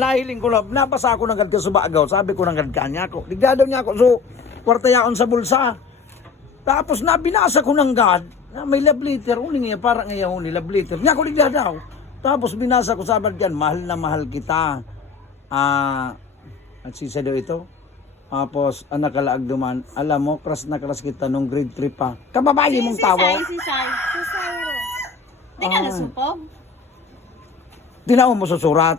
Nahiling ko na, napasa ako ng gadka sa baagaw. Sabi ko ng gadka niya ako. Ligdadaw niya ako. So, kwarta yaon sa bulsa. Tapos binasa ko ng gad. Na may love letter. Uling niya, parang ngayon ni love letter. Niya ako ligdadaw. Tapos binasa ko sa yan, mahal na mahal kita. At sisa daw ito. Tapos, anak kalaag duman. Alam mo, crush na crush kita nung grade 3 pa. Kababayi mong tawo. Sisay. Di ka nasupog? Di na mo susurat.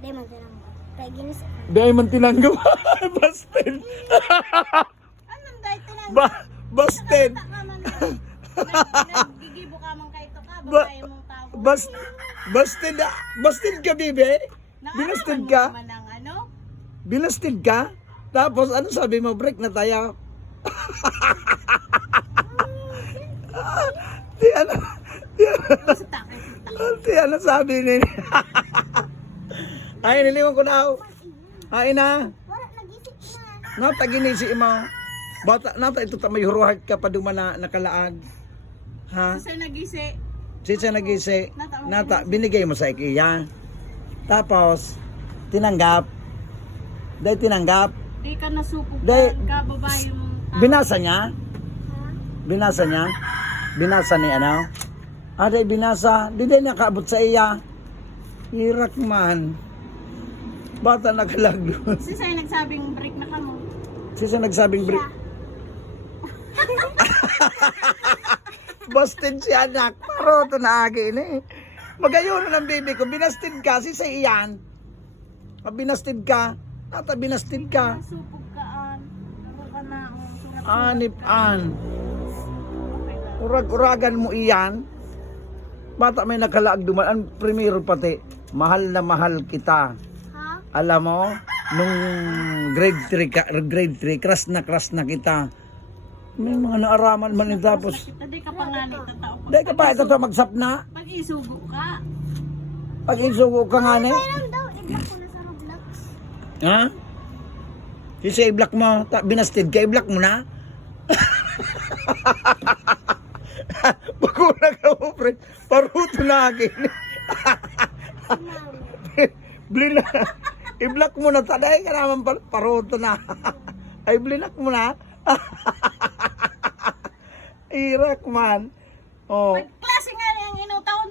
Di man tinanggap. Kaya ginis. Di man tinanggap. Bastin. Anong dahil tinanggap? Bastin. Nagigibo ka man kayo ka. Babae mong tao. Bastin ka, bibe? Binasted ka? Binasted ka? Tapos, ano sabi mo? Break na tayo. Di ano sabi ni ay, niliwan ko na. Ay na. Wala nagisip na. Nata ginisi mo. Bata nata ito ta may huruhat ka pa duman na nakalaag. Ha? Kasi nagisi. Sisa nagisi. Nata binigay mo sa ikiya. Tapos tinanggap. Dahil tinanggap. Di ka nasupog Dahil- ka. Babae mong tao. Binasa niya. Binasa niya. Binasa ni ano. Dahil binasa. Di din nakaabot sa iya. Hirak man. Bata nakalagdo. Si Sai nagsabing break na ka mo. Sisa nagsabing break. Busted si anak. Paro ito na akin eh. Magayon ng baby ko. Binasted ka. Si sa iyan. Binasted ka. Nata binasted ka. Nasupog kaan. Naro ka na. Surat. Anip-an. Urag-uragan mo iyan. Bata may nakalaag duman. Ang primero pati. Mahal na mahal kita. Ha? Alam mo, nung grade 3, crush na kita. May mga naaraman man yun tapos. Hindi ka pa nga nagtatao. Dahil ka pa, ito magsap na. Pag isugo ka. Pag isugo ka nga ni. Kailan daw? I-block ko na sa Roblox. Ha? Kasi i-block mo, binasted ka, i-block mo na. Bakuna ka mo, friend. Paruto na akin. Blina. I-block mo na, taday ka naman paruto na. Ay, blinak mo na. Irak man. Oh. Klase nga yung inutaon.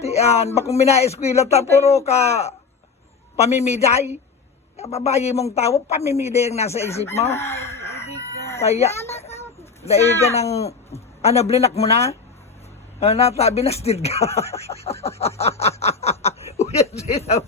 Tiyan, bakong minaeskwila ta puro ka pamimiday. Kababayi mong tao, pamimiday ang nasa isip mo. Kaya, dahil ka ng, blinak mo na? Nata, binastid ka. Uyan sila.